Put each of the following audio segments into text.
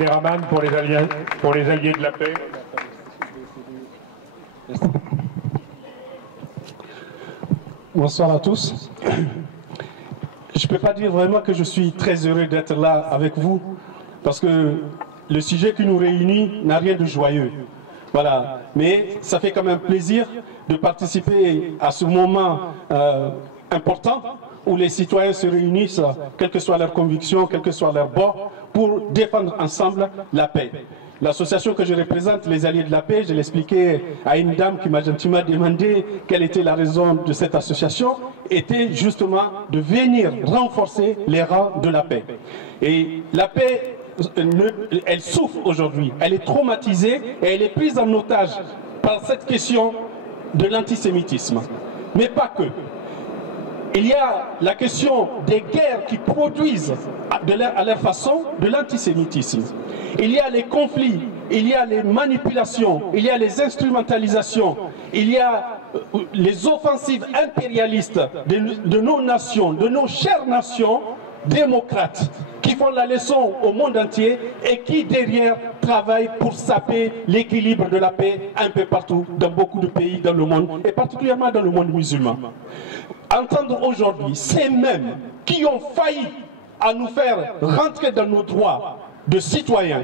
Abderrahmane pour les alliés de la paix. Bonsoir à tous. Je ne peux pas dire vraiment que je suis très heureux d'être là avec vous, parce que le sujet qui nous réunit n'a rien de joyeux. Voilà. Mais ça fait quand même plaisir de participer à ce moment important où les citoyens se réunissent, quelles que soient leurs convictions, quel que soit leur bord, pour défendre ensemble la paix. L'association que je représente, les Alliés de la Paix, je l'expliquais à une dame qui m'a gentiment demandé quelle était la raison de cette association, était justement de venir renforcer les rangs de la paix. Et la paix, elle souffre aujourd'hui, elle est traumatisée et elle est prise en otage par cette question de l'antisémitisme. Mais pas que. Il y a la question des guerres qui produisent à leur façon de l'antisémitisme. Il y a les conflits, il y a les manipulations, il y a les instrumentalisations, il y a les offensives impérialistes de nos nations, de nos chères nations démocrates, qui font la leçon au monde entier et qui derrière travaillent pour saper l'équilibre de la paix un peu partout dans beaucoup de pays dans le monde et particulièrement dans le monde musulman. Entendre aujourd'hui ces mêmes qui ont failli à nous faire rentrer dans nos droits de citoyens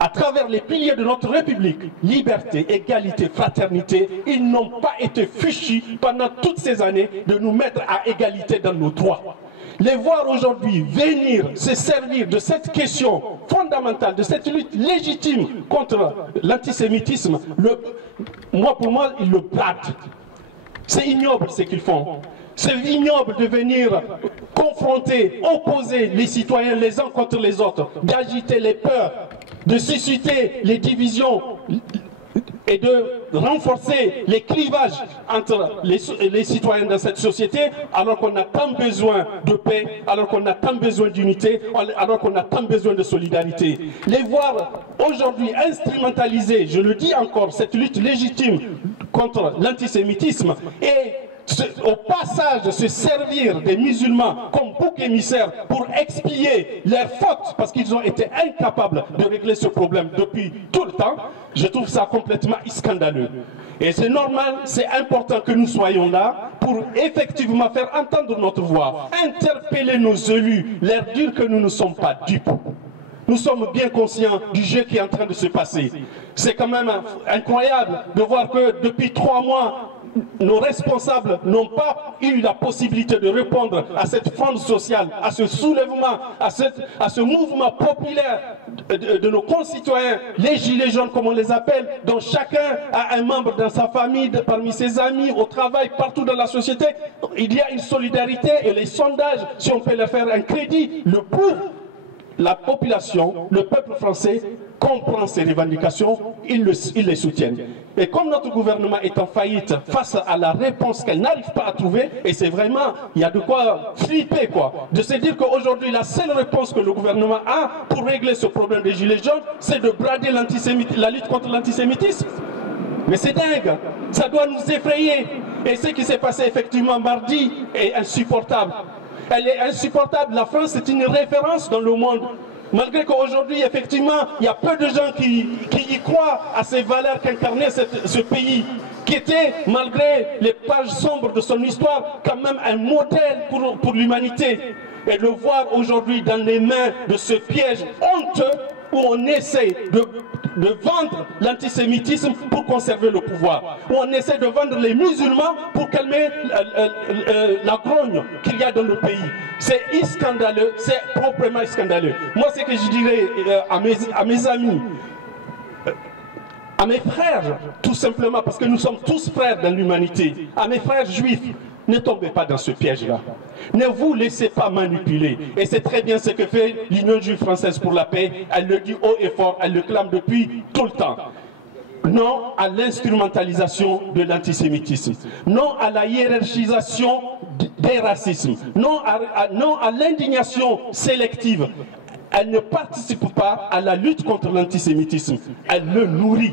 à travers les piliers de notre République, liberté, égalité, fraternité, ils n'ont pas été fichus pendant toutes ces années de nous mettre à égalité dans nos droits. Les voir aujourd'hui venir se servir de cette question fondamentale, de cette lutte légitime contre l'antisémitisme, pour moi, ils le bradent. C'est ignoble ce qu'ils font. C'est ignoble de venir confronter, opposer les citoyens les uns contre les autres, d'agiter les peurs, de susciter les divisions et de renforcer les clivages entre les citoyens dans cette société, alors qu'on a tant besoin de paix, alors qu'on a tant besoin d'unité, alors qu'on a tant besoin de solidarité. Les voir aujourd'hui instrumentaliser, je le dis encore, cette lutte légitime contre l'antisémitisme et au passage se servir des musulmans comme bouc émissaire pour expier leurs fautes parce qu'ils ont été incapables de régler ce problème depuis tout le temps, je trouve ça complètement scandaleux. Et c'est normal, c'est important que nous soyons là pour effectivement faire entendre notre voix, interpeller nos élus, leur dire que nous ne sommes pas dupes. Nous sommes bien conscients du jeu qui est en train de se passer. C'est quand même incroyable de voir que depuis 3 mois, nos responsables n'ont pas eu la possibilité de répondre à cette fronde sociale, à ce soulèvement, à ce mouvement populaire de nos concitoyens, les gilets jaunes comme on les appelle, dont chacun a un membre dans sa famille, parmi ses amis, au travail, partout dans la société. Il y a une solidarité et les sondages, si on peut leur faire un crédit, le prouve. La population, le peuple français comprend ces revendications, ils les soutiennent. Et comme notre gouvernement est en faillite face à la réponse qu'elle n'arrive pas à trouver, et c'est vraiment, il y a de quoi flipper quoi, de se dire qu'aujourd'hui la seule réponse que le gouvernement a pour régler ce problème des gilets jaunes, c'est de brader la lutte contre l'antisémitisme. Mais c'est dingue, ça doit nous effrayer. Et ce qui s'est passé effectivement mardi est insupportable. Elle est insupportable. La France est une référence dans le monde. Malgré qu'aujourd'hui, effectivement, il y a peu de gens qui y croient à ces valeurs qu'incarnait ce pays, qui était, malgré les pages sombres de son histoire, quand même un modèle pour l'humanité. Et le voir aujourd'hui dans les mains de ce piège honteux où on essaie de vendre l'antisémitisme pour conserver le pouvoir, où on essaie de vendre les musulmans pour calmer la grogne qu'il y a dans le pays. C'est scandaleux, c'est proprement scandaleux. Moi, ce que je dirais à mes amis, à mes frères, tout simplement, parce que nous sommes tous frères dans l'humanité, à mes frères juifs, ne tombez pas dans ce piège-là. Ne vous laissez pas manipuler. Et c'est très bien ce que fait l'Union juive française pour la paix. Elle le dit haut et fort, elle le clame depuis tout le temps. Non à l'instrumentalisation de l'antisémitisme. Non à la hiérarchisation des racismes. Non à l'indignation sélective. Elle ne participe pas à la lutte contre l'antisémitisme. Elle le nourrit.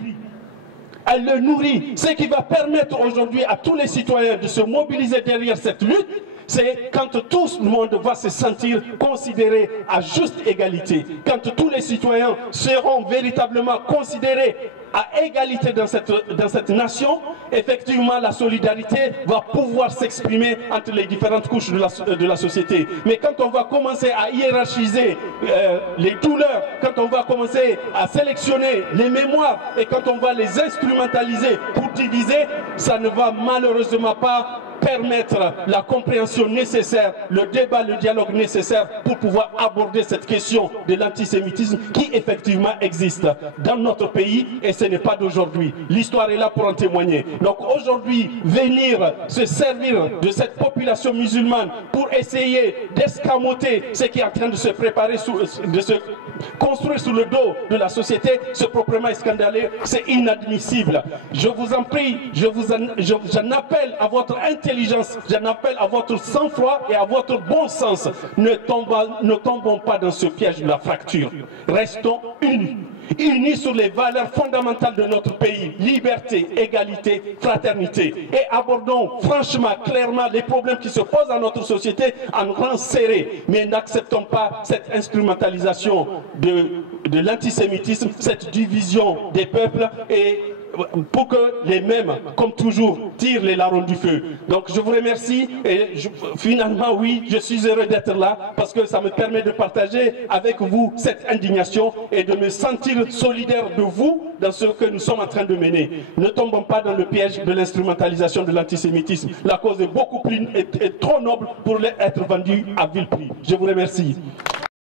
Elle le nourrit. Ce qui va permettre aujourd'hui à tous les citoyens de se mobiliser derrière cette lutte c'est quand tout le monde va se sentir considéré à juste égalité, quand tous les citoyens seront véritablement considérés à égalité dans cette nation, effectivement la solidarité va pouvoir s'exprimer entre les différentes couches de la société. Mais quand on va commencer à hiérarchiser les douleurs, quand on va commencer à sélectionner les mémoires et quand on va les instrumentaliser pour diviser, ça ne va malheureusement pas permettre la compréhension nécessaire, le débat, le dialogue nécessaire pour pouvoir aborder cette question de l'antisémitisme qui effectivement existe dans notre pays et ce n'est pas d'aujourd'hui. L'histoire est là pour en témoigner. Donc aujourd'hui, venir se servir de cette population musulmane pour essayer d'escamoter ce qui est en train de se préparer, de se construire sous le dos de la société, c'est proprement scandaleux, c'est inadmissible. Je vous en prie, j'en appelle à votre intelligence, j'en appelle à votre sang-froid et à votre bon sens. Ne tombons pas dans ce piège de la fracture. Restons unis. Unis sur les valeurs fondamentales de notre pays, liberté, égalité, fraternité. Et abordons franchement, clairement les problèmes qui se posent dans notre société en rang serré. Mais n'acceptons pas cette instrumentalisation de l'antisémitisme, cette division des peuples et pour que les mêmes, comme toujours, tirent les larrons du feu. Donc je vous remercie et finalement oui, je suis heureux d'être là parce que ça me permet de partager avec vous cette indignation et de me sentir solidaire de vous dans ce que nous sommes en train de mener. Ne tombons pas dans le piège de l'instrumentalisation de l'antisémitisme. La cause est beaucoup plus, est trop noble pour être vendue à vil prix. Je vous remercie.